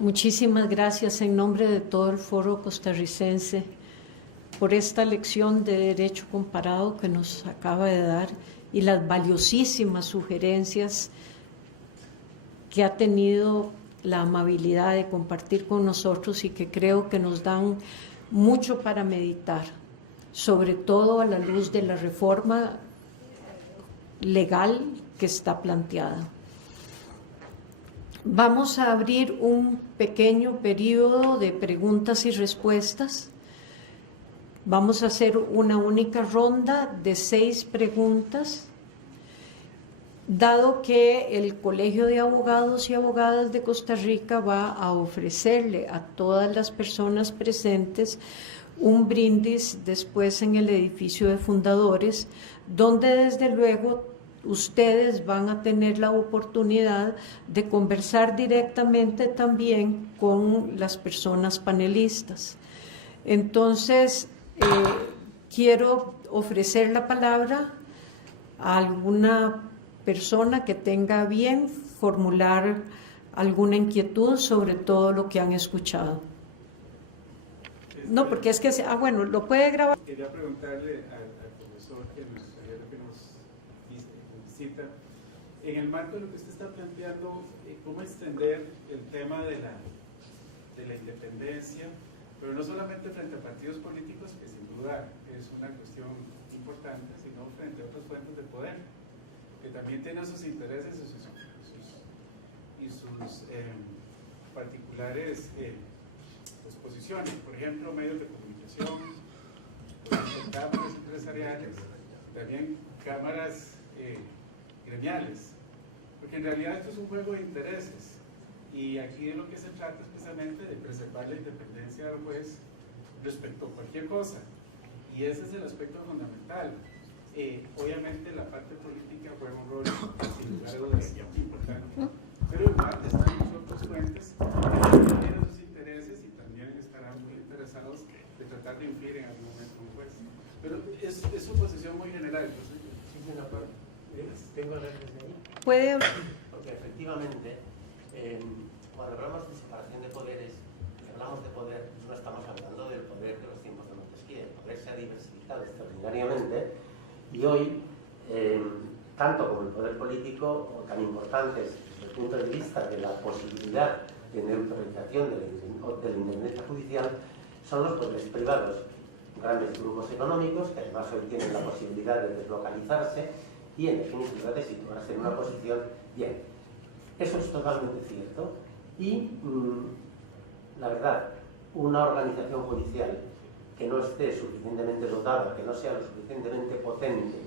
Muchísimas gracias en nombre de todo el Foro Costarricense por esta lección de Derecho Comparado que nos acaba de dar y las valiosísimas sugerencias que ha tenido la amabilidad de compartir con nosotros y que creo que nos dan mucho para meditar, sobre todo a la luz de la reforma legal que está planteada. Vamos a abrir un pequeño periodo de preguntas y respuestas. Vamos a hacer una única ronda de 6 preguntas. Dado que el Colegio de Abogados y Abogadas de Costa Rica va a ofrecerle a todas las personas presentes un brindis después en el edificio de fundadores, donde desde luego ustedes van a tener la oportunidad de conversar directamente también con las personas panelistas. Entonces, quiero ofrecer la palabra a alguna persona que tenga bien formular alguna inquietud sobre todo lo que han escuchado. No, porque es que, bueno, lo puede grabar. Quería preguntarle al profesor que nos visita, en el marco de lo que usted está planteando, cómo extender el tema de la independencia, pero no solamente frente a partidos políticos, que sin duda es una cuestión importante, sino frente a otras fuentes de poder, que también tienen sus intereses y sus particulares posiciones, por ejemplo, medios de comunicación, por ejemplo, cámaras empresariales, también cámaras gremiales, porque en realidad esto es un juego de intereses y aquí de lo que se trata es precisamente de preservar la independencia del juez respecto a cualquier cosa, y ese es el aspecto fundamental. Obviamente la parte política juega un rol sin lugar a dudas importante, pero igual están los otros fuentes que tienen sus intereses y también estarán muy interesados de tratar de influir en algún momento un juez. Pero es su posición muy general. Entonces, ¿Tengo la ahí? Puede. Porque efectivamente, cuando hablamos de separación de poderes, hablamos de poder, no estamos hablando del poder de los tiempos de Montesquieu. El poder se ha diversificado extraordinariamente y hoy, tanto como el poder político, tan importantes desde el punto de vista de la posibilidad de neutralización de la independencia judicial, son los poderes privados, grandes grupos económicos que además hoy tienen la posibilidad de deslocalizarse y en definitiva de situarse en una posición bien. Eso es totalmente cierto y la verdad, una organización judicial que no esté suficientemente dotada, que no sea lo suficientemente potente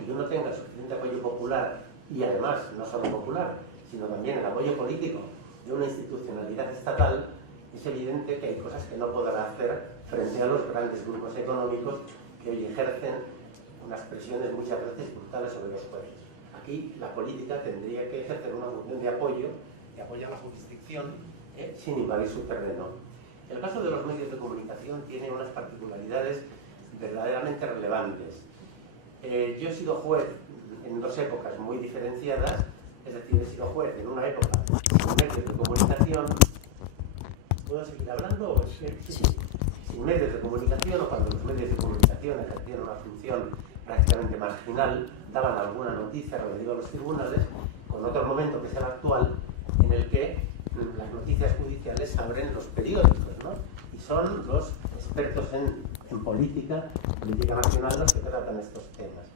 y que no tenga suficiente apoyo popular y además no solo popular, sino también el apoyo político de una institucionalidad estatal, es evidente que hay cosas que no podrá hacer frente a los grandes grupos económicos que hoy ejercen unas presiones muchas veces brutales sobre los jueces. Aquí la política tendría que ejercer una función de apoyo a la jurisdicción sin invadir su terreno. El caso de los medios de comunicación tiene unas particularidades verdaderamente relevantes. Yo he sido juez en 2 épocas muy diferenciadas, es decir, he sido juez en una época sin medios de comunicación. ¿Puedo seguir hablando? Sí. Sin medios de comunicación, o cuando los medios de comunicación ejercían una función prácticamente marginal, daban alguna noticia relativa a los tribunales, con otro momento que es el actual, en el que las noticias judiciales abren los periódicos, ¿no? Y son los expertos en política nacional los que tratan estos temas.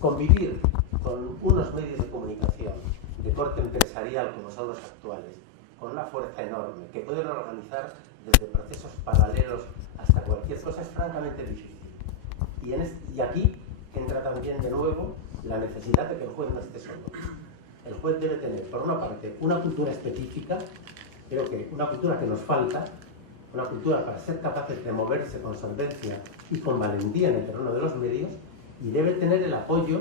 Convivir con unos medios de comunicación de corte empresarial como son los actuales, con una fuerza enorme, que pueden organizar desde procesos paralelos hasta cualquier cosa, es francamente difícil. Y aquí entra también de nuevo la necesidad de que el juez no esté solo. El juez debe tener, por una parte, una cultura específica, creo que una cultura que nos falta, una cultura para ser capaces de moverse con solvencia y con valentía en el terreno de los medios, y debe tener el apoyo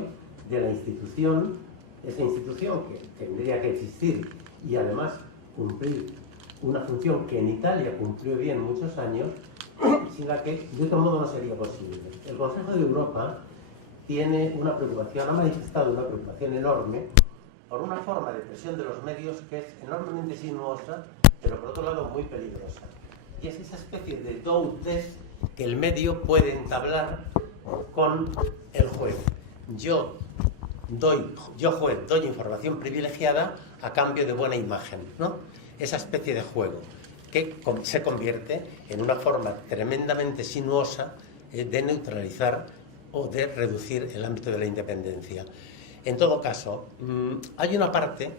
de la institución, esa institución que tendría que existir y además cumplir una función que en Italia cumplió bien muchos años, sin la que de otro modo no sería posible. El Consejo de Europa tiene una preocupación, ha manifestado una preocupación enorme por una forma de presión de los medios que es enormemente sinuosa pero por otro lado muy peligrosa. Y es esa especie de do-des que el medio puede entablar con el juez. Yo juez, doy información privilegiada a cambio de buena imagen, ¿no? Esa especie de juego que se convierte en una forma tremendamente sinuosa de neutralizar o de reducir el ámbito de la independencia. En todo caso, hay una parte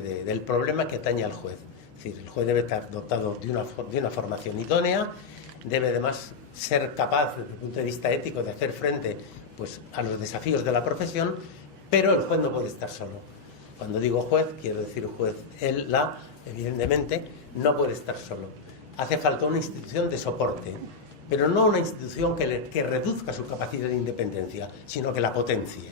del problema que atañe al juez. Es decir, el juez debe estar dotado de una formación idónea, debe además ser capaz, desde el punto de vista ético, de hacer frente pues, a los desafíos de la profesión, pero el juez no puede estar solo. Cuando digo juez, quiero decir juez, evidentemente, no puede estar solo. Hace falta una institución de soporte, pero no una institución que reduzca su capacidad de independencia, sino que la potencie.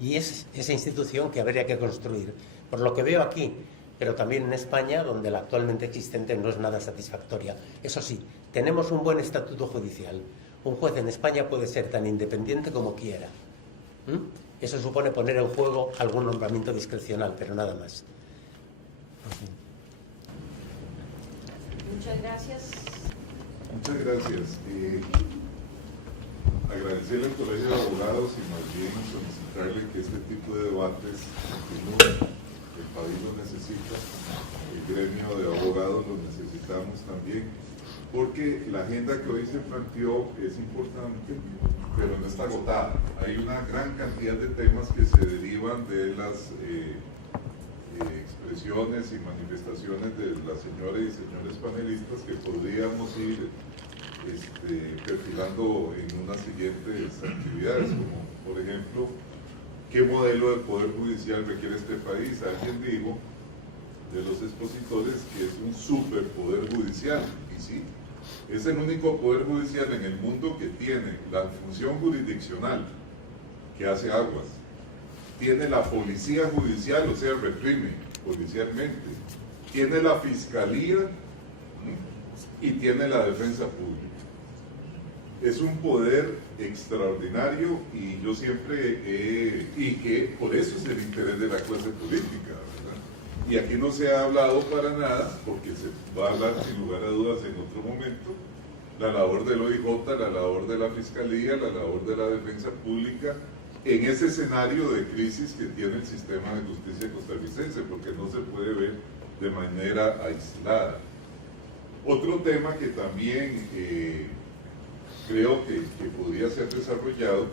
Y es esa institución que habría que construir. Por lo que veo aquí, pero también en España, donde la actualmente existente no es nada satisfactoria. Eso sí, tenemos un buen estatuto judicial. Un juez en España puede ser tan independiente como quiera. Eso supone poner en juego algún nombramiento discrecional, pero nada más. Muchas gracias. Muchas gracias. Agradecerle al Colegio de Abogados y más bien solicitarle que este tipo de debates continúen. El país lo necesita, el gremio de abogados lo necesitamos también, porque la agenda que hoy se planteó es importante, pero no está agotada. Hay una gran cantidad de temas que se derivan de las expresiones y manifestaciones de las señoras y señores panelistas que podríamos ir perfilando en unas siguientes actividades, como por ejemplo, ¿qué modelo de poder judicial requiere este país? Alguien dijo de los expositores que es un superpoder judicial, y sí, es el único poder judicial en el mundo que tiene la función jurisdiccional, que hace aguas, tiene la policía judicial, o sea, reprime policialmente, tiene la fiscalía y tiene la defensa pública. Es un poder extraordinario y yo siempre y que por eso es el interés de la clase política, ¿verdad? Y aquí no se ha hablado para nada, porque se va a hablar sin lugar a dudas en otro momento, la labor del OIJ, la labor de la Fiscalía, la labor de la Defensa Pública, en ese escenario de crisis que tiene el sistema de justicia costarricense, porque no se puede ver de manera aislada. Otro tema que también creo que podría ser desarrollado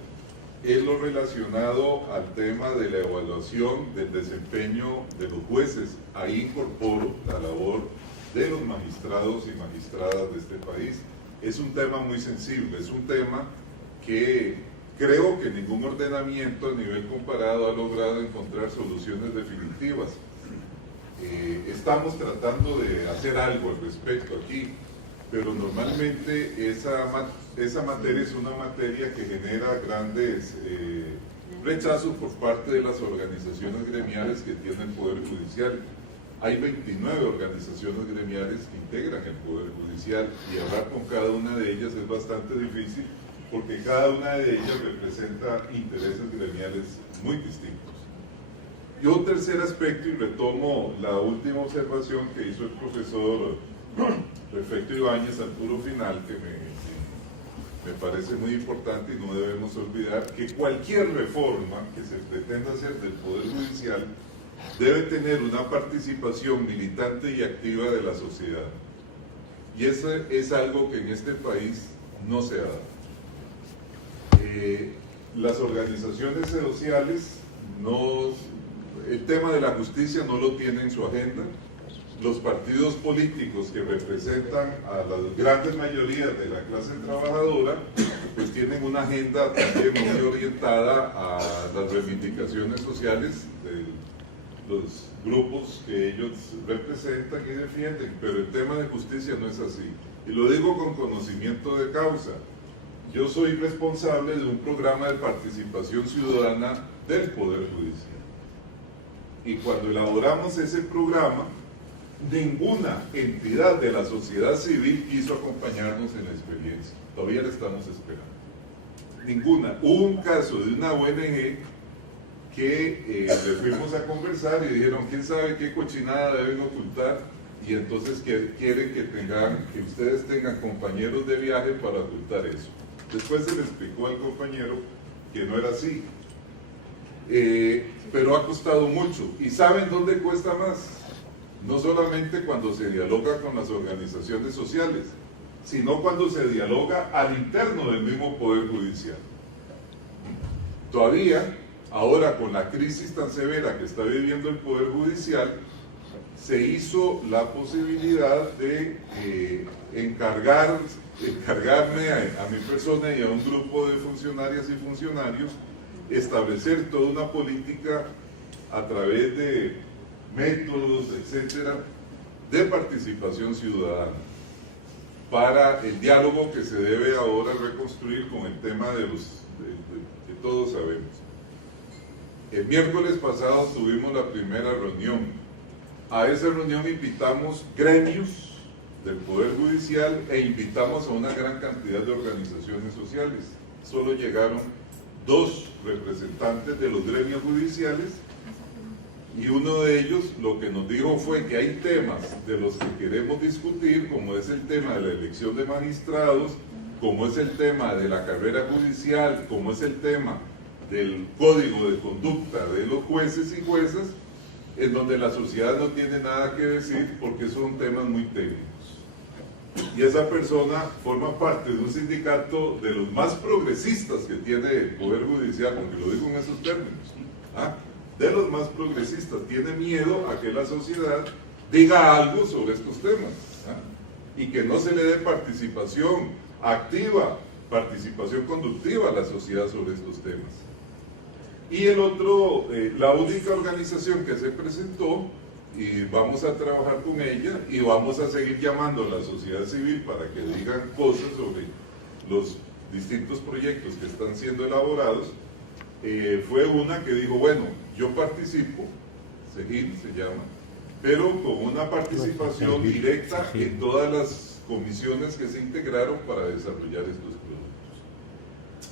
es lo relacionado al tema de la evaluación del desempeño de los jueces. Ahí incorporo la labor de los magistrados y magistradas de este país. Es un tema muy sensible, es un tema que creo que ningún ordenamiento a nivel comparado ha logrado encontrar soluciones definitivas. Estamos tratando de hacer algo al respecto aquí, pero normalmente esa materia es una materia que genera grandes rechazos por parte de las organizaciones gremiales que tienen el Poder Judicial. Hay 29 organizaciones gremiales que integran el Poder Judicial y hablar con cada una de ellas es bastante difícil porque cada una de ellas representa intereses gremiales muy distintos. Y un tercer aspecto, y retomo la última observación que hizo el profesor Perfecto Ibáñez al puro final, que me parece muy importante y no debemos olvidar que cualquier reforma que se pretenda hacer del Poder Judicial debe tener una participación militante y activa de la sociedad. Y eso es algo que en este país no se ha dado. Las organizaciones sociales, el tema de la justicia no lo tienen en su agenda. Los partidos políticos que representan a las grandes mayorías de la clase trabajadora, pues tienen una agenda también muy orientada a las reivindicaciones sociales de los grupos que ellos representan y defienden, pero el tema de justicia no es así. Y lo digo con conocimiento de causa. Yo soy responsable de un programa de participación ciudadana del Poder Judicial. Y cuando elaboramos ese programa, ninguna entidad de la sociedad civil quiso acompañarnos en la experiencia. Todavía la estamos esperando. Ninguna. Hubo un caso de una ONG que le fuimos a conversar y dijeron, ¿quién sabe qué cochinada deben ocultar? y entonces quieren que ustedes tengan compañeros de viaje para ocultar eso. Después se le explicó al compañero que no era así, pero ha costado mucho. ¿Y saben dónde cuesta más? No solamente cuando se dialoga con las organizaciones sociales, sino cuando se dialoga al interno del mismo Poder Judicial. Todavía, ahora con la crisis tan severa que está viviendo el Poder Judicial, se hizo la posibilidad de encargarme a mi persona y a un grupo de funcionarias y funcionarios establecer toda una política a través de métodos, etcétera, de participación ciudadana para el diálogo que se debe ahora reconstruir con el tema de que todos sabemos. El miércoles pasado tuvimos la primera reunión. A esa reunión invitamos gremios del Poder Judicial e invitamos a una gran cantidad de organizaciones sociales. Solo llegaron 2 representantes de los gremios judiciales y uno de ellos lo que nos dijo fue que hay temas de los que queremos discutir, como es el tema de la elección de magistrados, como es el tema de la carrera judicial, como es el tema del código de conducta de los jueces y juezas, en donde la sociedad no tiene nada que decir porque son temas muy técnicos. Y esa persona forma parte de un sindicato de los más progresistas que tiene el Poder Judicial, porque lo digo en esos términos, de los más progresistas. Tiene miedo a que la sociedad diga algo sobre estos temas y que no se le dé participación activa, participación conductiva a la sociedad sobre estos temas. Y el otro, la única organización que se presentó, y vamos a trabajar con ella y vamos a seguir llamando a la sociedad civil para que digan cosas sobre los distintos proyectos que están siendo elaborados, fue una que dijo, bueno, yo participo, SEGIL se llama, pero con una participación directa en todas las comisiones que se integraron para desarrollar estos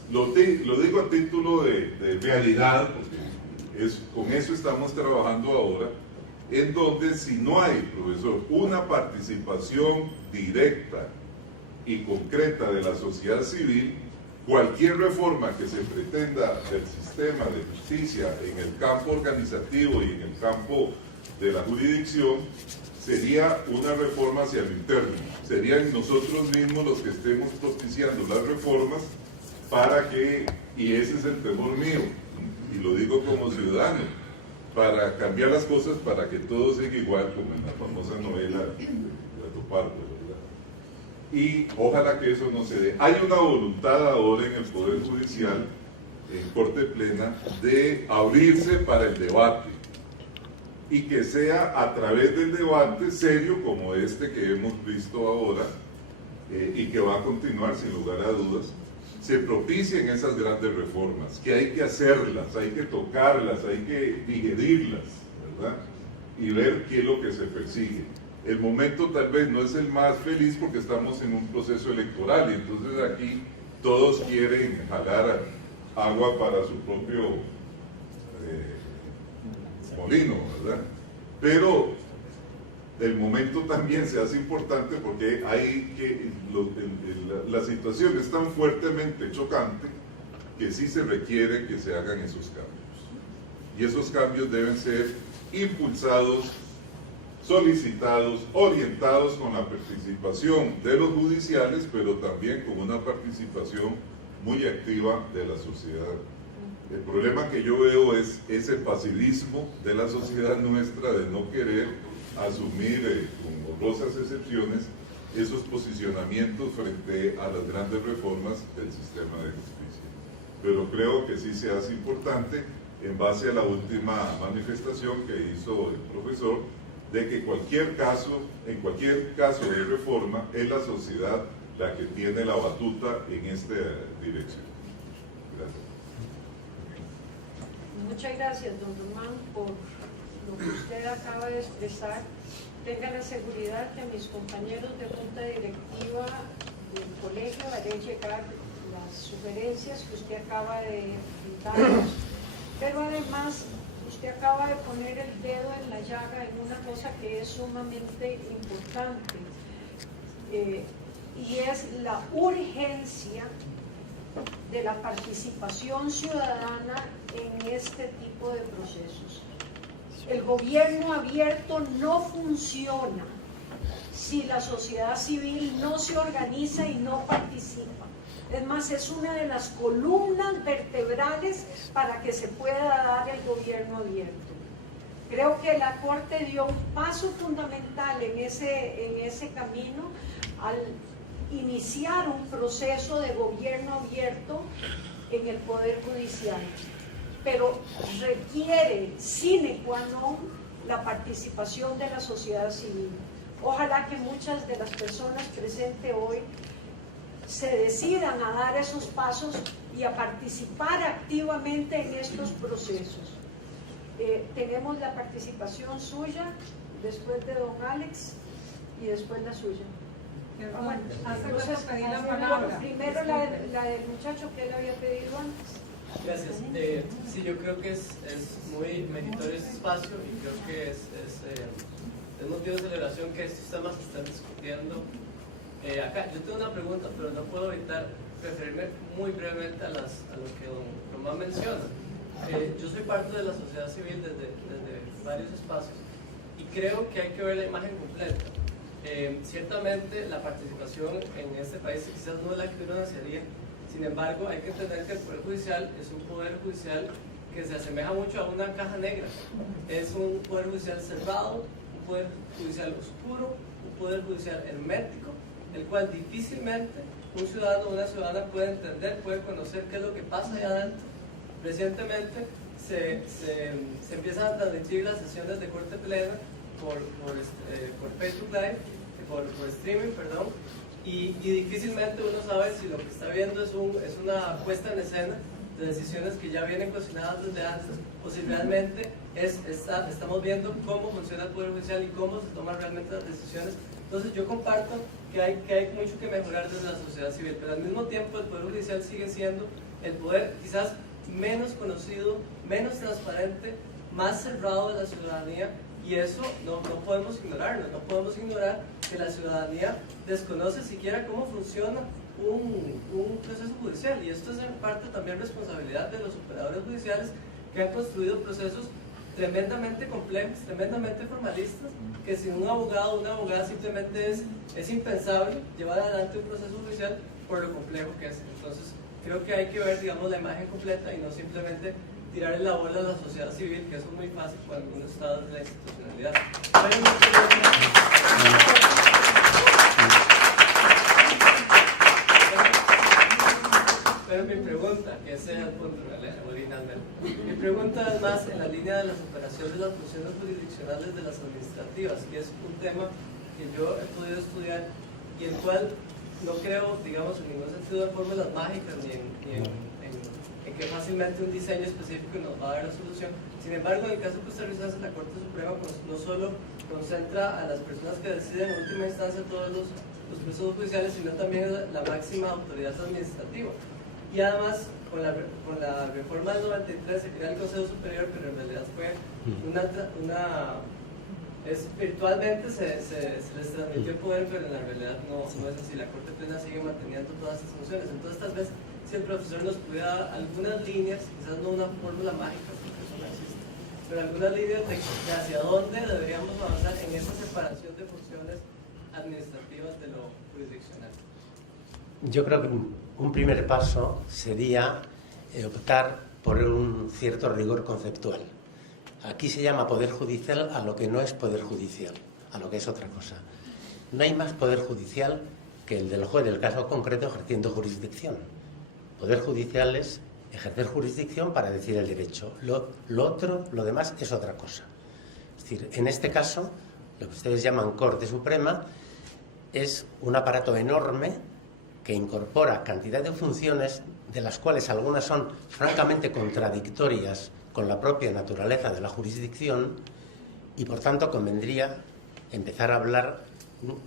productos. Lo digo a título de realidad, porque con eso estamos trabajando ahora, en donde si no hay, profesor, una participación directa y concreta de la sociedad civil, cualquier reforma que se pretenda del sistema de justicia en el campo organizativo y en el campo de la jurisdicción sería una reforma hacia lo interno. Serían nosotros mismos los que estemos propiciando las reformas para que, y ese es el temor mío, y lo digo como ciudadano, para cambiar las cosas para que todo siga igual, como en la famosa novela de Gato Pardo, ¿verdad? Y ojalá que eso no se dé. Hay una voluntad ahora en el Poder Judicial, en Corte Plena, de abrirse para el debate y que sea a través del debate serio como este que hemos visto ahora y que va a continuar sin lugar a dudas, se propicien esas grandes reformas, que hay que hacerlas, hay que tocarlas, hay que digerirlas, ¿verdad? Y ver qué es lo que se persigue. El momento tal vez no es el más feliz porque estamos en un proceso electoral y entonces aquí todos quieren jalar agua para su propio molino, ¿verdad? Pero el momento también se hace importante porque la situación es tan fuertemente chocante que sí se requiere que se hagan esos cambios. Y esos cambios deben ser impulsados, solicitados, orientados con la participación de los judiciales, pero también con una participación muy activa de la sociedad. El problema que yo veo es ese pasivismo de la sociedad nuestra de no querer asumir, con honrosas excepciones, esos posicionamientos frente a las grandes reformas del sistema de justicia. Pero creo que sí se hace importante, en base a la última manifestación que hizo el profesor, de que en cualquier caso de reforma, es la sociedad la que tiene la batuta en esta dirección. Gracias. Muchas gracias, don Román, por lo que usted acaba de expresar. Tenga la seguridad que a mis compañeros de junta directiva del colegio haré llegar las sugerencias que usted acaba de darnos, pero además usted acaba de poner el dedo en la llaga en una cosa que es sumamente importante, y es la urgencia de la participación ciudadana en este tipo de procesos. El gobierno abierto no funciona si la sociedad civil no se organiza y no participa. Es más, es una de las columnas vertebrales para que se pueda dar el gobierno abierto. Creo que la Corte dio un paso fundamental en ese camino al iniciar un proceso de gobierno abierto en el Poder Judicial, pero requiere sine qua non la participación de la sociedad civil. Ojalá que muchas de las personas presentes hoy se decidan a dar esos pasos y a participar activamente en estos procesos. Tenemos la participación suya, después de don Alex y después la suya. Entonces, primero la del muchacho que él había pedido antes. Gracias. Sí, yo creo que es muy meritorio este espacio y creo que es motivo de celebración que estos temas se están discutiendo acá. Yo tengo una pregunta, pero no puedo evitar referirme muy brevemente a lo que don Román menciona. Yo soy parte de la sociedad civil desde varios espacios y creo que hay que ver la imagen completa. Ciertamente la participación en este país quizás no es la que uno desearía. Sin embargo, hay que entender que el Poder Judicial es un Poder Judicial que se asemeja mucho a una caja negra. Es un Poder Judicial cerrado, un Poder Judicial oscuro, un Poder Judicial hermético, el cual difícilmente un ciudadano o una ciudadana puede entender, puede conocer qué es lo que pasa allá adentro. Recientemente se empiezan a transmitir las sesiones de Corte Plena por Facebook Live, por streaming, perdón, y difícilmente uno sabe si lo que está viendo es una puesta en escena de decisiones que ya vienen cocinadas desde antes, o si realmente estamos viendo cómo funciona el Poder Judicial y cómo se toman realmente las decisiones. Entonces yo comparto que hay mucho que mejorar desde la sociedad civil, pero al mismo tiempo el Poder Judicial sigue siendo el poder quizás menos conocido, menos transparente, más cerrado de la ciudadanía, y eso no podemos ignorarlo. No podemos ignorar que la ciudadanía desconoce siquiera cómo funciona un proceso judicial, y esto es en parte también responsabilidad de los operadores judiciales que han construido procesos tremendamente complejos, tremendamente formalistas, que sin un abogado o una abogada simplemente es impensable llevar adelante un proceso judicial por lo complejo que es. Entonces creo que hay que ver, digamos, la imagen completa y no simplemente tirar en la bola a la sociedad civil, que eso es muy fácil cuando uno está en la institucionalidad. Pero mi pregunta, que ese es el punto originalmente, mi pregunta es más en la línea de la separación de las funciones jurisdiccionales de las administrativas, que es un tema que yo he podido estudiar y el cual no creo, digamos, en ningún sentido de fórmulas mágicas ni en que fácilmente un diseño específico nos va a dar la solución. Sin embargo, en el caso costarricense, la Corte Suprema no solo concentra a las personas que deciden en última instancia todos los procesos judiciales, sino también la máxima autoridad administrativa. Y además, con la reforma del 93 se crea el Consejo Superior, pero en realidad fue virtualmente se les transmitió el poder, pero en la realidad no es así. La Corte Plena sigue manteniendo todas estas funciones. Entonces, tal vez si el profesor nos pudiera dar algunas líneas, quizás no una fórmula mágica, porque eso no existe, pero algunas líneas de hacia dónde deberíamos avanzar en esa separación de funciones administrativas de lo jurisdiccional. Yo creo que un primer paso sería optar por un cierto rigor conceptual. Aquí se llama poder judicial a lo que no es poder judicial, a lo que es otra cosa. No hay más poder judicial que el del juez del caso concreto ejerciendo jurisdicción. Poder judicial es ejercer jurisdicción para decir el derecho. Lo demás es otra cosa. Es decir, en este caso, lo que ustedes llaman Corte Suprema es un aparato enorme que incorpora cantidad de funciones, de las cuales algunas son francamente contradictorias con la propia naturaleza de la jurisdicción, y por tanto convendría empezar a hablar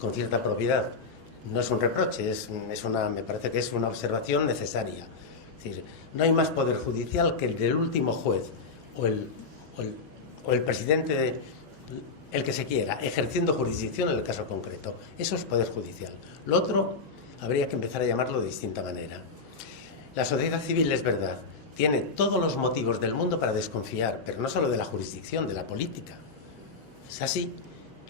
con cierta propiedad. No es un reproche, me parece que es una observación necesaria. Es decir, no hay más poder judicial que el del último juez o el o el presidente, el que se quiera, ejerciendo jurisdicción en el caso concreto. Eso es poder judicial. Lo otro habría que empezar a llamarlo de distinta manera. La sociedad civil, es verdad, tiene todos los motivos del mundo para desconfiar, pero no solo de la jurisdicción, de la política. Es así.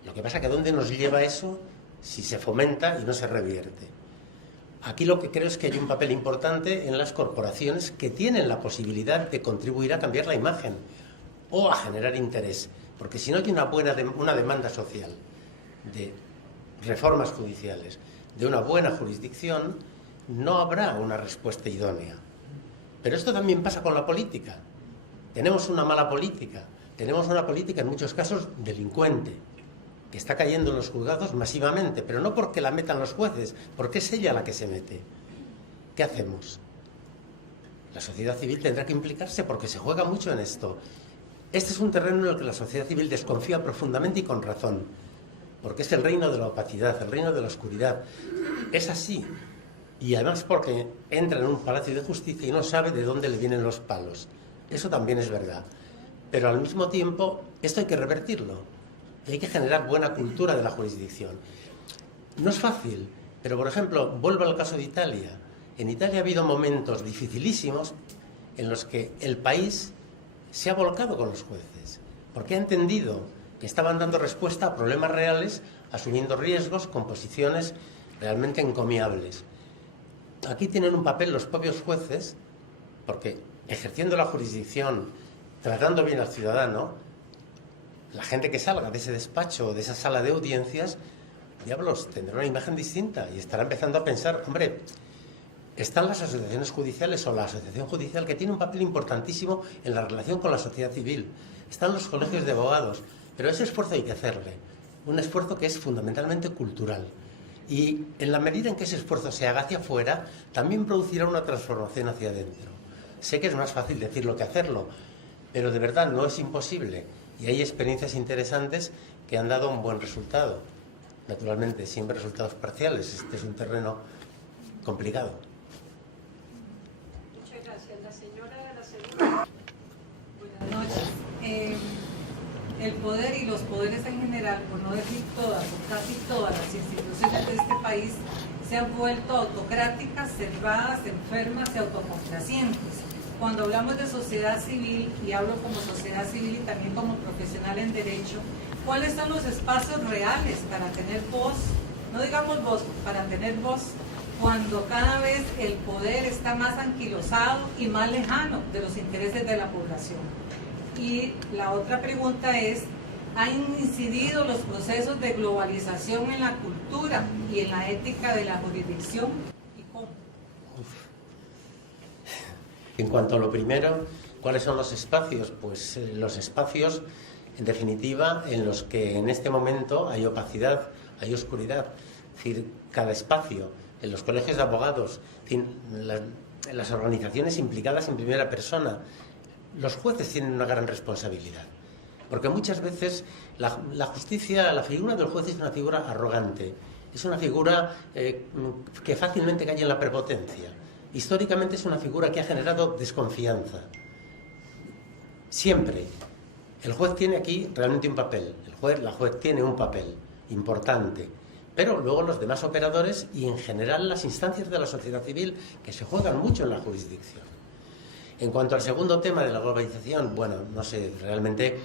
Lo que pasa es que ¿a dónde nos lleva eso si se fomenta y no se revierte? Aquí lo que creo es que hay un papel importante en las corporaciones que tienen la posibilidad de contribuir a cambiar la imagen o a generar interés, porque si no hay una demanda social de reformas judiciales, de una buena jurisdicción, no habrá una respuesta idónea. Pero esto también pasa con la política. Tenemos una mala política, tenemos una política en muchos casos delincuente, que está cayendo en los juzgados masivamente, pero no porque la metan los jueces, porque es ella la que se mete. ¿Qué hacemos? La sociedad civil tendrá que implicarse porque se juega mucho en esto. Este es un terreno en el que la sociedad civil desconfía profundamente y con razón, porque es el reino de la opacidad, el reino de la oscuridad. Es así. Y además porque entra en un palacio de justicia y no sabe de dónde le vienen los palos. Eso también es verdad. Pero al mismo tiempo, esto hay que revertirlo. Y hay que generar buena cultura de la jurisdicción. No es fácil, pero por ejemplo, vuelvo al caso de Italia. En Italia ha habido momentos dificilísimos en los que el país se ha volcado con los jueces, porque ha entendido que estaban dando respuesta a problemas reales, asumiendo riesgos con posiciones realmente encomiables. Aquí tienen un papel los propios jueces, porque ejerciendo la jurisdicción, tratando bien al ciudadano, la gente que salga de ese despacho o de esa sala de audiencias, diablos, tendrá una imagen distinta y estará empezando a pensar, hombre, están las asociaciones judiciales o la asociación judicial que tiene un papel importantísimo en la relación con la sociedad civil. Están los colegios de abogados, pero ese esfuerzo hay que hacerle, un esfuerzo que es fundamentalmente cultural. Y en la medida en que ese esfuerzo se haga hacia afuera, también producirá una transformación hacia adentro. Sé que es más fácil decirlo que hacerlo, pero de verdad no es imposible. Y hay experiencias interesantes que han dado un buen resultado. Naturalmente, siempre resultados parciales. Este es un terreno complicado. Muchas gracias. La señora de la segunda. Buenas noches. El poder y los poderes en general, por no decir todas o casi todas las instituciones de este país, se han vuelto autocráticas, cerradas, enfermas y autocomplacientes. Cuando hablamos de sociedad civil, y hablo como sociedad civil y también como profesional en derecho, ¿cuáles son los espacios reales para tener voz? No digamos voz, para tener voz, cuando cada vez el poder está más anquilosado y más lejano de los intereses de la población. Y la otra pregunta es, ¿han incidido los procesos de globalización en la cultura y en la ética de la jurisdicción? ¿Y cómo? En cuanto a lo primero, ¿cuáles son los espacios? Pues los espacios, en definitiva, en los que en este momento hay opacidad, hay oscuridad. Es decir, cada espacio, en los colegios de abogados, en las organizaciones implicadas en primera persona, los jueces tienen una gran responsabilidad. Porque muchas veces la justicia, la figura del juez es una figura arrogante, es una figura que fácilmente cae en la prepotencia. Históricamente es una figura que ha generado desconfianza. Siempre. El juez tiene aquí realmente un papel. La juez tiene un papel importante. Pero luego los demás operadores y en general las instancias de la sociedad civil que se juegan mucho en la jurisdicción. En cuanto al segundo tema de la globalización, bueno, no sé, realmente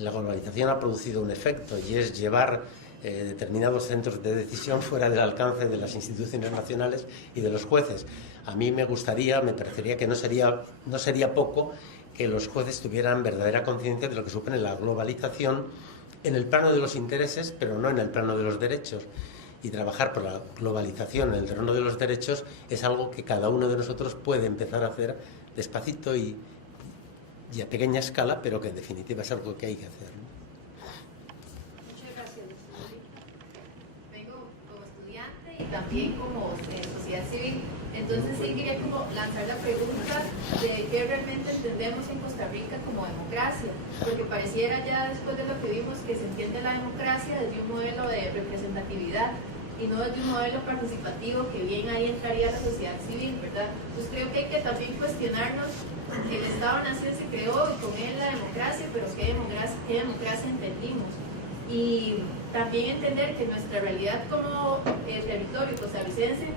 la globalización ha producido un efecto y es llevar determinados centros de decisión fuera del alcance de las instituciones nacionales y de los jueces. A mí me parecería que no sería poco que los jueces tuvieran verdadera conciencia de lo que supone la globalización en el plano de los intereses, pero no en el plano de los derechos. Y trabajar por la globalización en el terreno de los derechos es algo que cada uno de nosotros puede empezar a hacer despacito y a pequeña escala, pero que en definitiva es algo que hay que hacer, ¿no? Y también como sociedad civil. Entonces sí quería como lanzar la pregunta de qué realmente entendemos en Costa Rica como democracia, porque pareciera ya después de lo que vimos que se entiende la democracia desde un modelo de representatividad y no desde un modelo participativo que bien ahí entraría la sociedad civil, ¿verdad? Entonces creo que hay que también cuestionarnos, el Estado-Nación se creó y con él la democracia, pero ¿qué democracia entendimos? Y también entender que nuestra realidad como territorio costarricense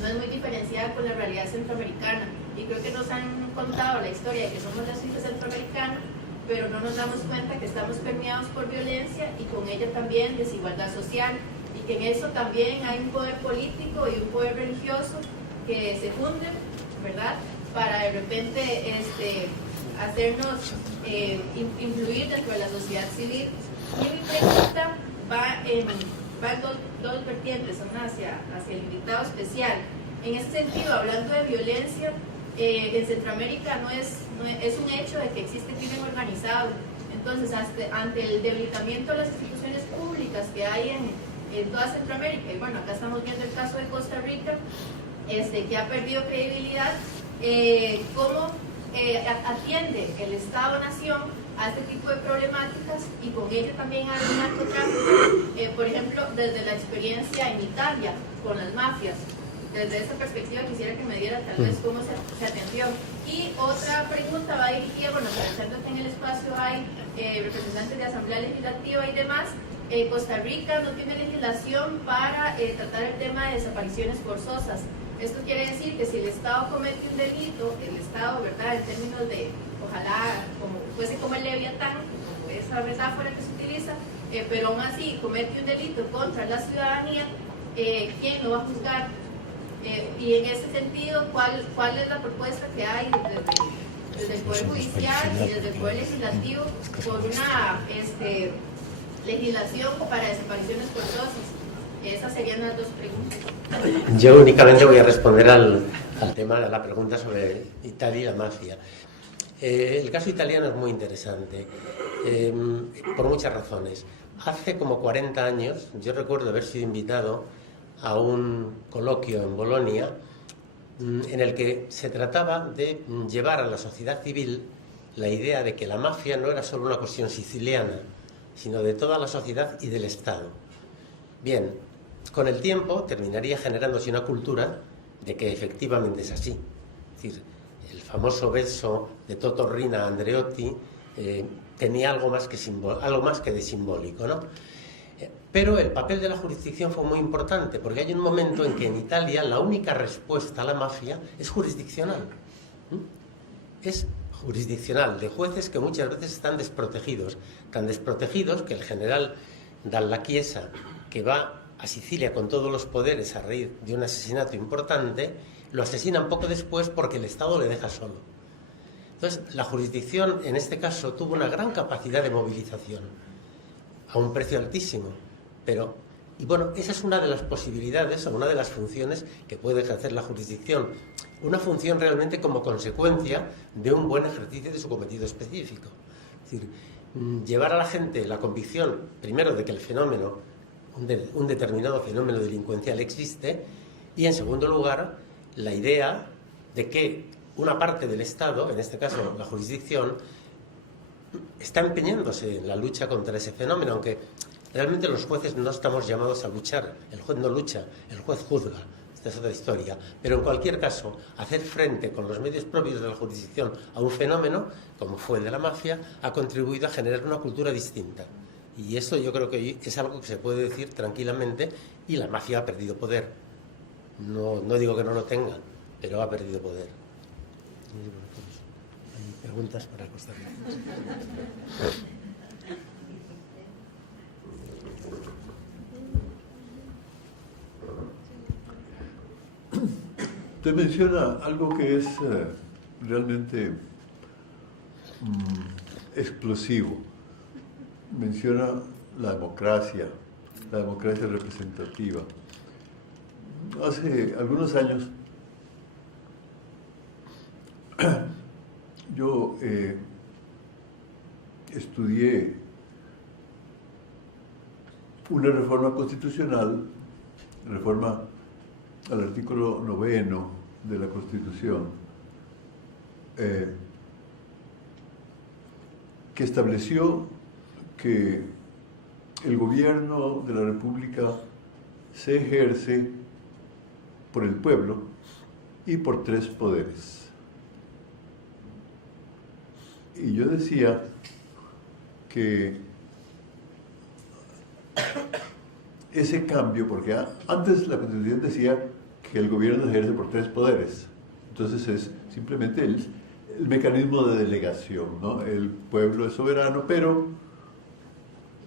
no es muy diferenciada con la realidad centroamericana, y creo que nos han contado la historia de que somos la suiza centroamericana, pero no nos damos cuenta que estamos permeados por violencia y con ella también desigualdad social, y que en eso también hay un poder político y un poder religioso que se funden, ¿verdad?, para de repente hacernos influir dentro de la sociedad civil. Y mi pregunta va en dos vertientes, una hacia el invitado especial. En este sentido, hablando de violencia, en Centroamérica es un hecho de que existe crimen organizado. Entonces, ante el debilitamiento de las instituciones públicas que hay en toda Centroamérica, y bueno, acá estamos viendo el caso de Costa Rica, que ha perdido credibilidad, ¿cómo atiende el Estado-Nación a este tipo de problemáticas? Y con ello también hay un narcotráfico, por ejemplo, desde la experiencia en Italia con las mafias. Desde esa perspectiva quisiera que me diera tal vez cómo se atendió. Y otra pregunta va dirigida, bueno, aprovechando que en el espacio hay representantes de Asamblea Legislativa y demás. Costa Rica no tiene legislación para tratar el tema de desapariciones forzosas. Esto quiere decir que si el Estado comete un delito, el Estado, ¿verdad?, en términos de, ojalá, como fuese como el Leviatán, como esa metáfora que se utiliza, pero aún así comete un delito contra la ciudadanía, ¿quién lo va a juzgar? Y en ese sentido, ¿cuál es la propuesta que hay desde el Poder Judicial y desde el Poder Legislativo por una legislación para desapariciones forzosas? Esas serían las dos preguntas. Yo únicamente voy a responder al tema de la pregunta sobre Italia y la mafia. El caso italiano es muy interesante, por muchas razones. Hace como 40 años, yo recuerdo haber sido invitado a un coloquio en Bolonia en el que se trataba de llevar a la sociedad civil la idea de que la mafia no era solo una cuestión siciliana, sino de toda la sociedad y del Estado. Bien, con el tiempo terminaría generándose una cultura de que efectivamente es así. Es decir, el famoso verso de Toto Riina a Andreotti tenía algo más que de simbólico, ¿no? Pero el papel de la jurisdicción fue muy importante, porque hay un momento en que en Italia la única respuesta a la mafia es jurisdiccional. Es jurisdiccional, de jueces que muchas veces están desprotegidos, tan desprotegidos que el general Dalla Chiesa, que va a Sicilia con todos los poderes a raíz de un asesinato importante, lo asesinan poco después porque el Estado le deja solo. Entonces, la jurisdicción en este caso tuvo una gran capacidad de movilización, a un precio altísimo, pero, y bueno, esa es una de las posibilidades o una de las funciones que puede ejercer la jurisdicción, una función realmente como consecuencia de un buen ejercicio de su cometido específico. Es decir, llevar a la gente la convicción, primero, de que el fenómeno, un determinado fenómeno delincuencial existe, y en segundo lugar, la idea de que una parte del Estado, en este caso la jurisdicción, está empeñándose en la lucha contra ese fenómeno, aunque realmente los jueces no estamos llamados a luchar. El juez no lucha, el juez juzga. Esta es otra historia. Pero en cualquier caso, hacer frente con los medios propios de la jurisdicción a un fenómeno, como fue el de la mafia, ha contribuido a generar una cultura distinta. Y esto yo creo que es algo que se puede decir tranquilamente, y la mafia ha perdido poder. No digo que no lo tenga, pero ha perdido poder. ¿Hay preguntas para Costa Rica? Usted menciona algo que es realmente explosivo. Menciona la democracia representativa. Hace algunos años yo estudié una reforma constitucional, reforma al artículo 9 de la Constitución, que estableció que el gobierno de la República se ejerce por el pueblo y por tres poderes. Y yo decía que ese cambio, porque antes la Constitución decía que el gobierno se ejerce por tres poderes, entonces es simplemente el mecanismo de delegación, ¿no? El pueblo es soberano, pero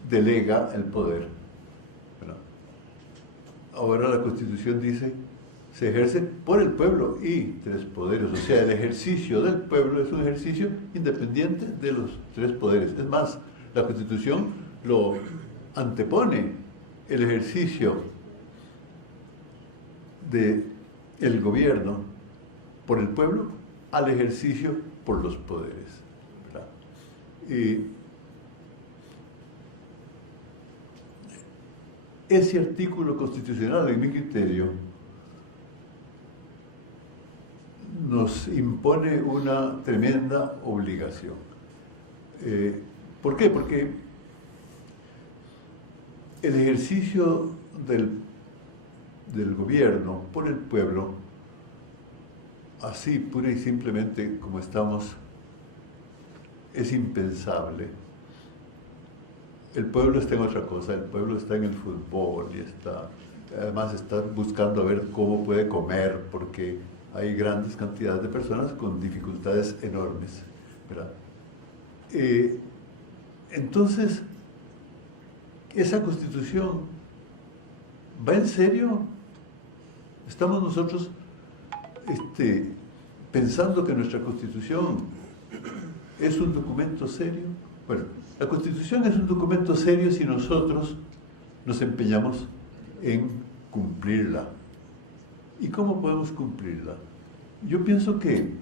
delega el poder. Ahora la Constitución dice, se ejerce por el pueblo y tres poderes, o sea, el ejercicio del pueblo es un ejercicio independiente de los tres poderes. Es más, la Constitución lo antepone el ejercicio del gobierno por el pueblo al ejercicio por los poderes, ¿verdad? Y ese artículo constitucional, en mi criterio, nos impone una tremenda obligación. ¿Por qué? Porque el ejercicio del gobierno por el pueblo, así pura y simplemente como estamos, es impensable. El pueblo está en otra cosa, el pueblo está en el fútbol y además está buscando a ver cómo puede comer, porque hay grandes cantidades de personas con dificultades enormes, ¿verdad? Entonces, esa Constitución, ¿va en serio? ¿Estamos nosotros pensando que nuestra Constitución es un documento serio? Bueno, la Constitución es un documento serio si nosotros nos empeñamos en cumplirla. ¿Y cómo podemos cumplirla? Yo pienso que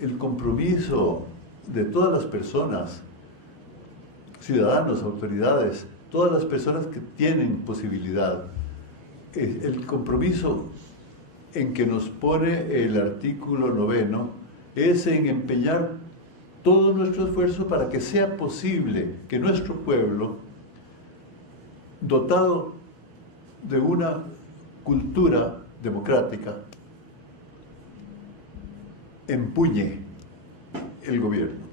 el compromiso de todas las personas, ciudadanos, autoridades, todas las personas que tienen posibilidad, el compromiso en que nos pone el artículo 9 es en empeñar todo nuestro esfuerzo para que sea posible que nuestro pueblo, dotado de una cultura democrática, empuñe el gobierno.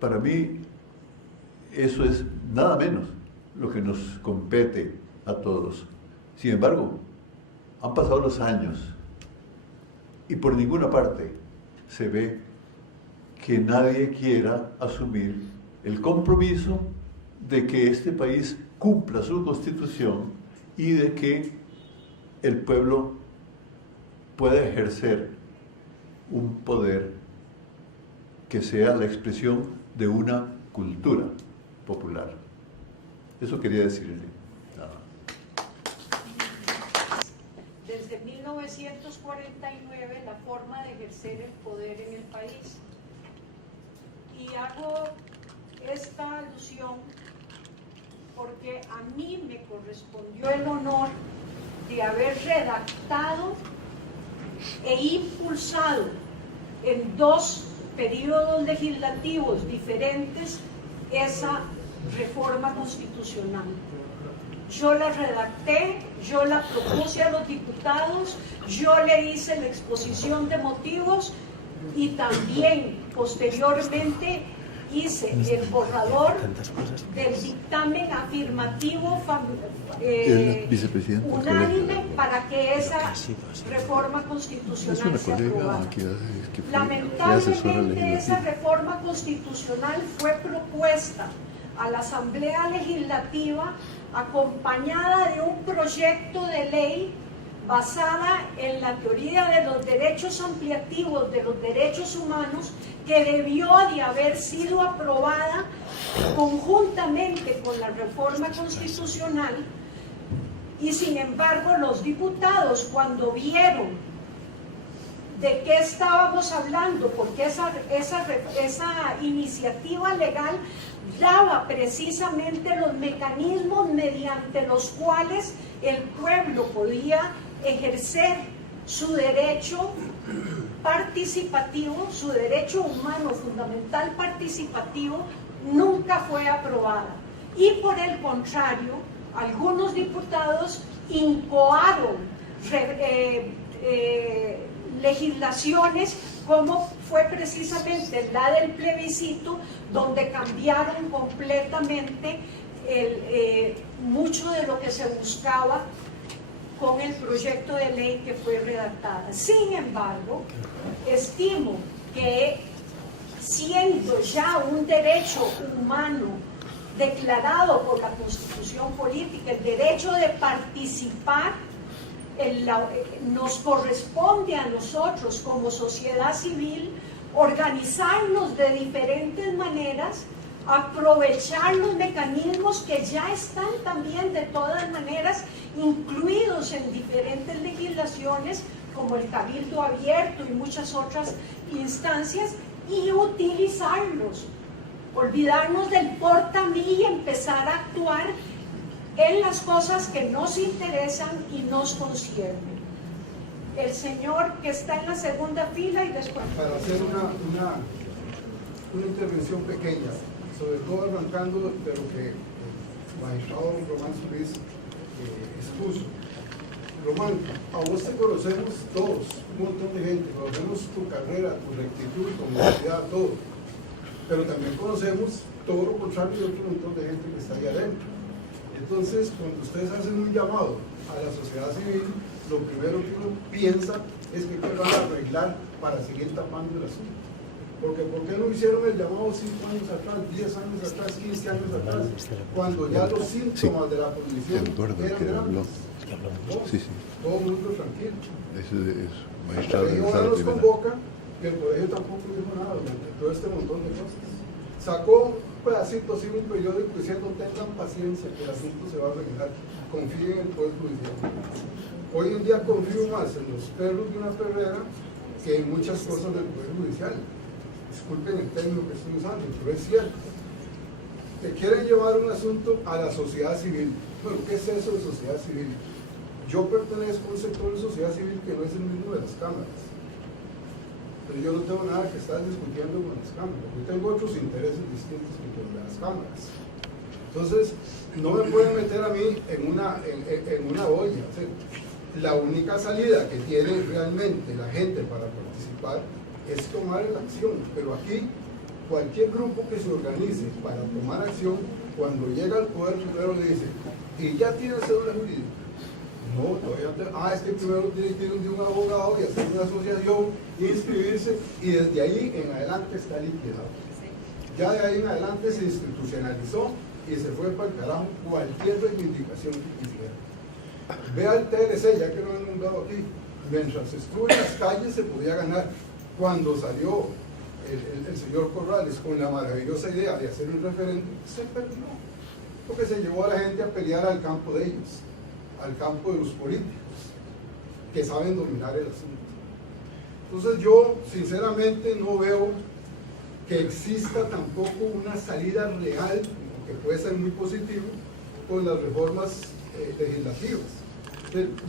Para mí, eso es nada menos lo que nos compete a todos. Sin embargo, han pasado los años y por ninguna parte se ve que nadie quiera asumir el compromiso de que este país cumpla su Constitución y de que el pueblo pueda ejercer un poder que sea la expresión de una cultura popular. Eso quería decirle. Desde 1949 la forma de ejercer el poder en el país. Y hago esta alusión porque a mí me correspondió el honor de haber redactado e impulsado en 2 periodos legislativos diferentes esa reforma constitucional. Yo la redacté, yo la propuse a los diputados, yo le hice la exposición de motivos y también posteriormente hice el borrador del dictamen afirmativo unánime para que esa reforma constitucional se aprobara. Lamentablemente esa reforma constitucional fue propuesta a la Asamblea Legislativa acompañada de un proyecto de ley basada en la teoría de los derechos ampliativos de los derechos humanos, que debió de haber sido aprobada conjuntamente con la reforma constitucional, y sin embargo los diputados, cuando vieron de qué estábamos hablando, porque esa iniciativa legal daba precisamente los mecanismos mediante los cuales el pueblo podía ejercer su derecho participativo, su derecho humano fundamental participativo, nunca fue aprobada. Y por el contrario, algunos diputados incoaron legislaciones como fue precisamente la del plebiscito, donde cambiaron completamente mucho de lo que se buscaba con el proyecto de ley que fue redactada. Sin embargo, estimo que siendo ya un derecho humano declarado por la Constitución Política, el derecho de participar, nos corresponde a nosotros como sociedad civil organizarnos de diferentes maneras, aprovechar los mecanismos que ya están también de todas maneras incluidos en diferentes legislaciones, como el cabildo abierto y muchas otras instancias, y utilizarlos. Olvidarnos del porta mí y empezar a actuar en las cosas que nos interesan y nos conciernen. El señor que está en la segunda fila y después... Para hacer una intervención pequeña, sobre todo arrancando de lo que el magistrado Román Solís expuso. Román, a vos te conocemos todos, un montón de gente, conocemos tu carrera, tu rectitud, tu honestidad, todo. Pero también conocemos todo lo contrario de otro montón de gente que está ahí adentro. Entonces, cuando ustedes hacen un llamado a la sociedad civil, lo primero que uno piensa es que van a arreglar para seguir tapando el asunto. Porque ¿por qué no hicieron el llamado 5 años atrás, 10 años atrás, 15 años atrás, cuando ya los síntomas de la condición eran grandes? Todo el mundo tranquilo. El ahora nos convoca que el colegio tampoco dijo nada durante todo este montón de cosas. Sacó un pedacito así en un periódico diciendo tengan paciencia que el asunto se va a arreglar, confíen en el Poder Judicial. Hoy en día confío más en los perros de una perrera que en muchas cosas del Poder Judicial. Disculpen el término que estoy usando, pero es cierto. Que quieren llevar un asunto a la sociedad civil. Bueno, ¿qué es eso de sociedad civil? Yo pertenezco a un sector de sociedad civil que no es el mismo de las cámaras. Pero yo no tengo nada que estar discutiendo con las cámaras. Yo tengo otros intereses distintos que con las cámaras. Entonces, no me pueden meter a mí en una olla. O sea, la única salida que tiene realmente la gente para participar es tomar la acción. Pero aquí, cualquier grupo que se organice para tomar acción, cuando llega al poder primero le dice, ¿y ya tiene cédula jurídica? No, todavía es que primero tiene que ir de un abogado y hacer una asociación, inscribirse, y desde ahí en adelante está liquidado. Ya de ahí en adelante se institucionalizó y se fue para el carajo cualquier reivindicación que quisiera. Vea el TLC, ya que lo han nombrado aquí, mientras estuvo en las calles se podía ganar. Cuando salió el señor Corrales con la maravillosa idea de hacer un referéndum, se perdió, porque se llevó a la gente a pelear al campo de ellos, al campo de los políticos, que saben dominar el asunto. Entonces yo, sinceramente, no veo que exista tampoco una salida real, que puede ser muy positivo, con las reformas legislativas.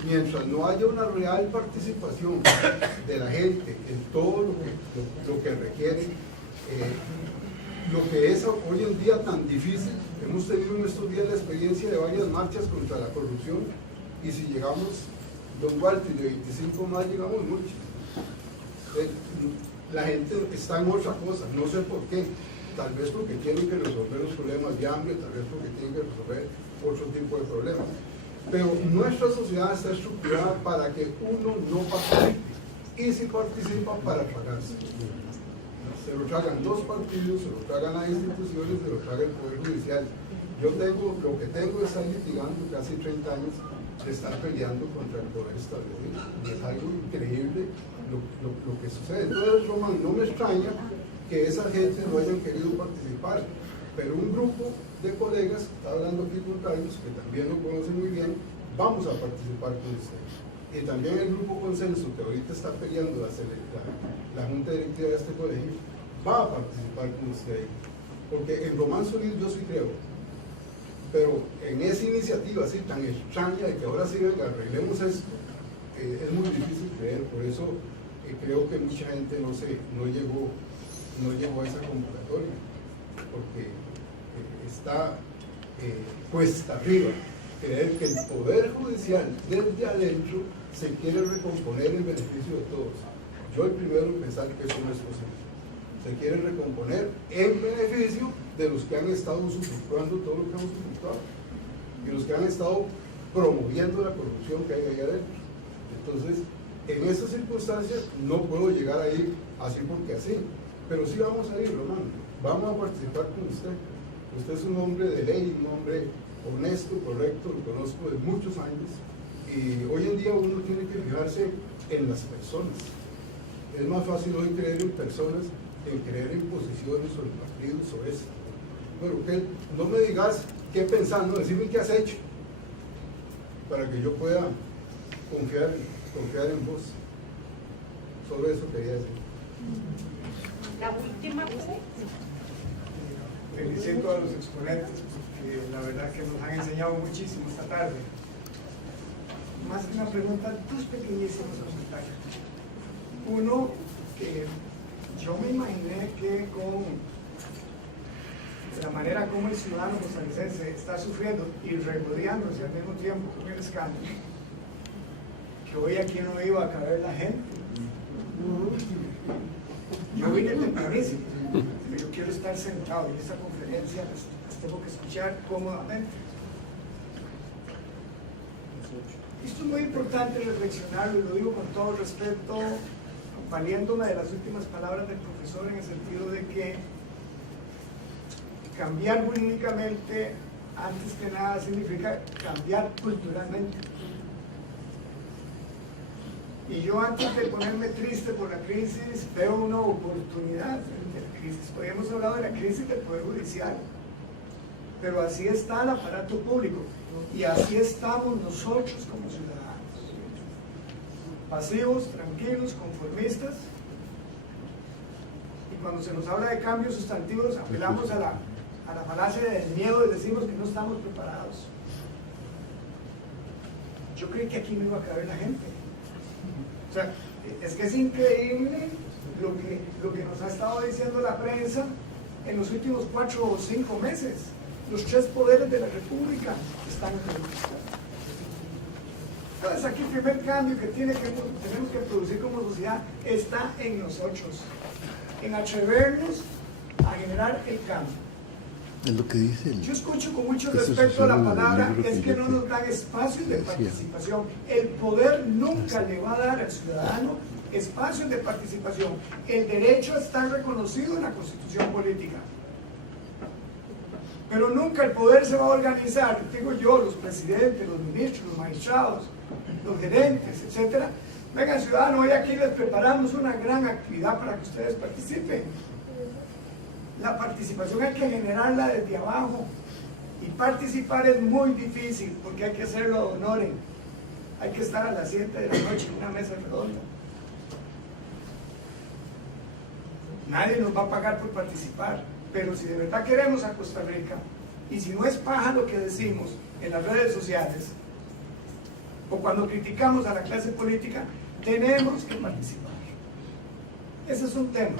Mientras no haya una real participación de la gente en todo lo que requiere, lo que es hoy en día tan difícil. Hemos tenido en estos días la experiencia de varias marchas contra la corrupción, y si llegamos, don Walter, de 25 más llegamos mucho. La gente está en otra cosa, no sé por qué, tal vez porque tienen que resolver los problemas de hambre, tal vez porque tienen que resolver otro tipo de problemas. Pero nuestra sociedad está estructurada para que uno no participe, y si participa, para tragarse. Se lo tragan los partidos, se lo tragan las instituciones, se lo traga el Poder Judicial. Yo lo que tengo es estar litigando casi 30 años de estar peleando contra el poder establecido. Y es algo increíble lo que sucede. Entonces, Román, no me extraña que esa gente no hayan querido participar, pero un grupo de colegas, está hablando aquí con Carlos, que también lo conocen muy bien, vamos a participar con usted. Y también el grupo Consenso, que ahorita está peleando la Junta Directiva de este colegio, va a participar con usted. Porque en Román Solís yo sí creo, pero en esa iniciativa así tan extraña de que ahora sí venga, arreglemos esto, es muy difícil creer. Por eso creo que mucha gente no llegó a esa convocatoria, porque está cuesta arriba creer que el Poder Judicial desde adentro se quiere recomponer en beneficio de todos. Yo el primero en pensar que eso no es posible. Se quiere recomponer en beneficio de los que han estado usufructuando todo lo que hemos usufructuado y los que han estado promoviendo la corrupción que hay ahí adentro. Entonces, en esas circunstancias no puedo llegar ahí así porque así, pero sí vamos a ir, Román, vamos a participar con usted. Usted es un hombre de ley, un hombre honesto, correcto, lo conozco de muchos años, y hoy en día uno tiene que fijarse en las personas. Es más fácil hoy creer en personas que creer en posiciones o en partidos o eso. Pero que no me digas qué pensar, no, decime qué has hecho para que yo pueda confiar en vos. Solo eso quería decir. La última Felicito a los exponentes porque la verdad que nos han enseñado muchísimo esta tarde. Más que una pregunta, dos pequeñísimos comentarios. Uno, que yo me imaginé que con la manera como el ciudadano costarricense está sufriendo y regodeándose al mismo tiempo con el escándalo, que hoy aquí no iba a caber la gente. Yo vine tempranísimo, pero yo quiero estar sentado en esta conferencia, las tengo que escuchar cómodamente. Esto es muy importante reflexionarlo, y lo digo con todo respeto, valiéndome de las últimas palabras del profesor, en el sentido de que cambiar jurídicamente, antes que nada, significa cambiar culturalmente. Y yo, antes de ponerme triste por la crisis, veo una oportunidad de la crisis. Hoy hemos hablado de la crisis del Poder Judicial, pero así está el aparato público y así estamos nosotros como ciudadanos, pasivos, tranquilos, conformistas, y cuando se nos habla de cambios sustantivos apelamos a la falacia del miedo y decimos que no estamos preparados. Yo creí que aquí no iba a caber la gente. O sea, es que es increíble lo que nos ha estado diciendo la prensa en los últimos 4 o 5 meses. Los 3 poderes de la República están politizados. Entonces aquí el primer cambio que tenemos que producir como sociedad está en nosotros, en atrevernos a generar el cambio. Es lo que dice Yo escucho con mucho respeto a la palabra, es que no nos dan espacios de participación. El poder nunca le va a dar al ciudadano espacios de participación. El derecho está reconocido en la Constitución política. Pero nunca el poder se va a organizar, digo yo, los presidentes, los ministros, los magistrados, los gerentes, etcétera. Vengan, ciudadanos, hoy aquí les preparamos una gran actividad para que ustedes participen. La participación hay que generarla desde abajo, y participar es muy difícil porque hay que hacerlo ad honorem. Hay que estar a las 7 de la noche en una mesa redonda. Nadie nos va a pagar por participar, pero si de verdad queremos a Costa Rica, y si no es paja lo que decimos en las redes sociales o cuando criticamos a la clase política, tenemos que participar. Ese es un tema.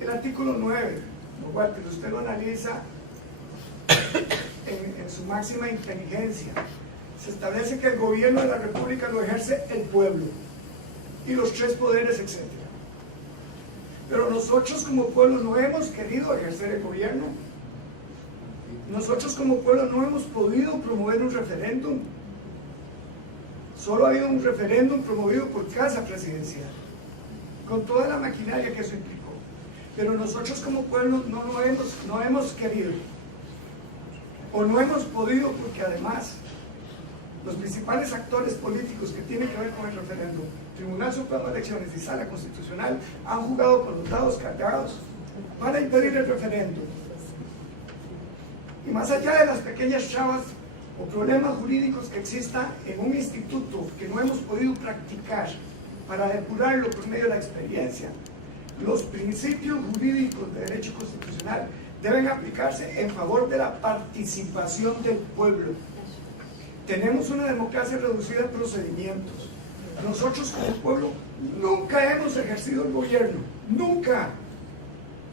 El artículo 9, Walter, usted lo analiza en su máxima inteligencia. Se establece que el gobierno de la República lo ejerce el pueblo y los 3 poderes, etc. Pero nosotros como pueblo no hemos querido ejercer el gobierno. Nosotros como pueblo no hemos podido promover un referéndum. Solo ha habido un referéndum promovido por Casa Presidencial, con toda la maquinaria que eso implicó. Pero nosotros como pueblo no hemos querido, o no hemos podido, porque además los principales actores políticos que tienen que ver con el referéndum, Tribunal Supremo de Elecciones y Sala Constitucional, han jugado con los dados cargados para impedir el referéndum. Y más allá de las pequeñas trabas o problemas jurídicos que exista en un instituto que no hemos podido practicar para depurarlo por medio de la experiencia, los principios jurídicos de derecho constitucional deben aplicarse en favor de la participación del pueblo. Tenemos una democracia reducida en procedimientos. Nosotros como pueblo nunca hemos ejercido el gobierno, nunca,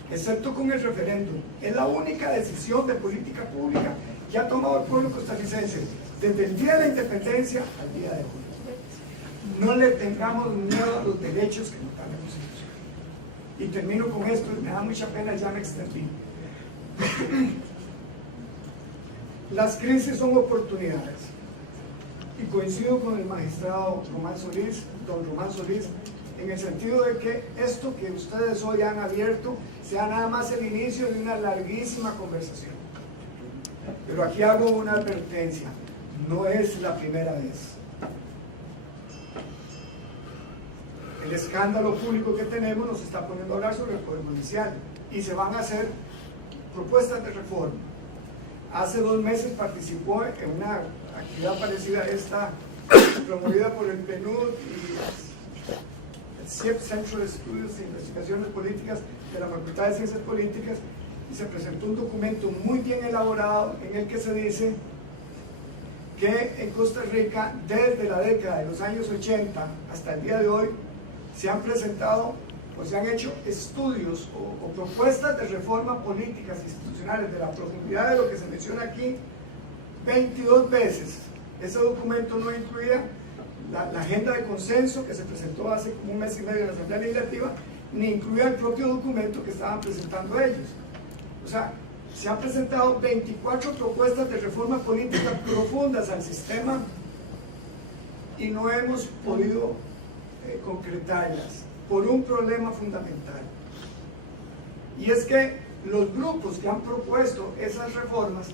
excepto con el referéndum. Es la única decisión de política pública que ha tomado el pueblo costarricense desde el día de la independencia al día de hoy. No le tengamos miedo a los derechos que nos da la Constitución. Y termino con esto, me da mucha pena, ya me extendí. Las crisis son oportunidades. Y coincido con el magistrado Román Solís, don Román Solís, en el sentido de que esto que ustedes hoy han abierto sea nada más el inicio de una larguísima conversación. Pero aquí hago una advertencia, no es la primera vez. El escándalo público que tenemos nos está poniendo a hablar sobre el Poder Judicial y se van a hacer propuestas de reforma. Hace 2 meses participó en una actividad parecida a esta, promovida por el PNUD y el CIEP, Centro de Estudios e Investigaciones Políticas de la Facultad de Ciencias Políticas, y se presentó un documento muy bien elaborado en el que se dice que en Costa Rica, desde la década de los años 80 hasta el día de hoy, se han presentado o se han hecho estudios o propuestas de reforma políticas institucionales de la profundidad de lo que se menciona aquí 22 veces. Ese documento no incluía la agenda de consenso que se presentó hace como 1 mes y medio en la Asamblea Legislativa, ni incluía el propio documento que estaban presentando ellos. O sea, se han presentado 24 propuestas de reforma política profundas al sistema y no hemos podido concretarlas por un problema fundamental. Y es que los grupos que han propuesto esas reformas,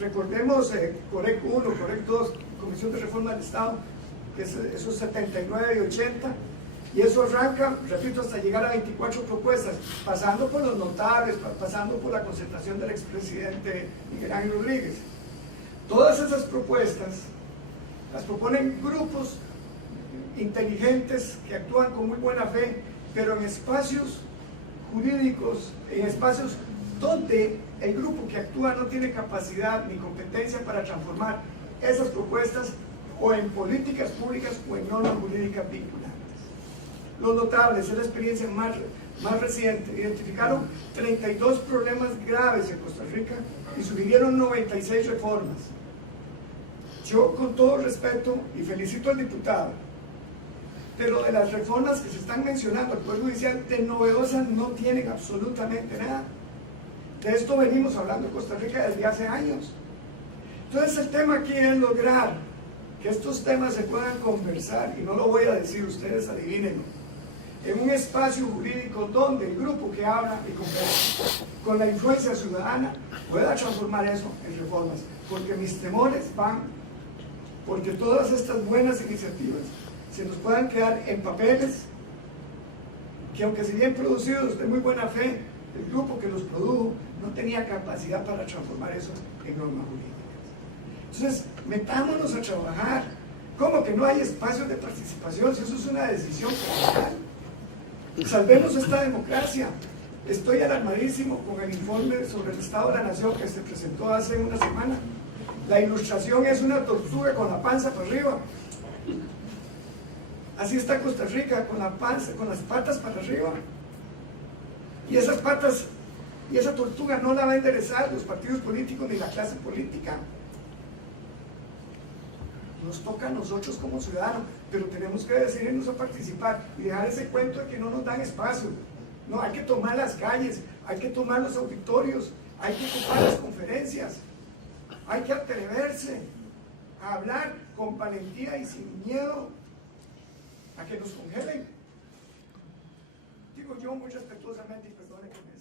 recordemos Corec 1, Corec 2, Comisión de Reforma del Estado, que es esos 79 y 80, y eso arranca, repito, hasta llegar a 24 propuestas, pasando por los notables, pasando por la concertación del expresidente Miguel Ángel Rodríguez. Todas esas propuestas las proponen grupos inteligentes que actúan con muy buena fe, pero en espacios jurídicos, en espacios donde el grupo que actúa no tiene capacidad ni competencia para transformar esas propuestas o en políticas públicas o en normas jurídicas vinculantes. Los notables, es la experiencia más reciente, identificaron 32 problemas graves en Costa Rica y sugirieron 96 reformas. Yo, con todo respeto, y felicito al diputado, pero de las reformas que se están mencionando al Poder Judicial, de novedosas no tienen absolutamente nada. De esto venimos hablando en Costa Rica desde hace años. Entonces el tema aquí es lograr que estos temas se puedan conversar, y no lo voy a decir, ustedes adivínenlo, en un espacio jurídico donde el grupo que habla y conversa con la influencia ciudadana pueda transformar eso en reformas, porque mis temores van porque todas estas buenas iniciativas se nos puedan quedar en papeles que, aunque si bien producidos de muy buena fe, el grupo que los produjo no tenía capacidad para transformar eso en normas jurídicas. Entonces, metámonos a trabajar. ¿Cómo que no hay espacios de participación? Si eso es una decisión personal. Salvemos esta democracia. Estoy alarmadísimo con el informe sobre el Estado de la Nación que se presentó hace una semana. La ilustración es una tortuga con la panza para arriba. Así está Costa Rica, con la panza, con las patas para arriba. Y esas patas y esa tortuga no la va a enderezar los partidos políticos ni la clase política. Nos toca a nosotros como ciudadanos, pero tenemos que decidirnos a participar y dejar ese cuento de que no nos dan espacio. No, hay que tomar las calles, hay que tomar los auditorios, hay que ocupar las conferencias, hay que atreverse a hablar con valentía y sin miedo a que nos congelen. Digo yo muy respetuosamente, y perdone que me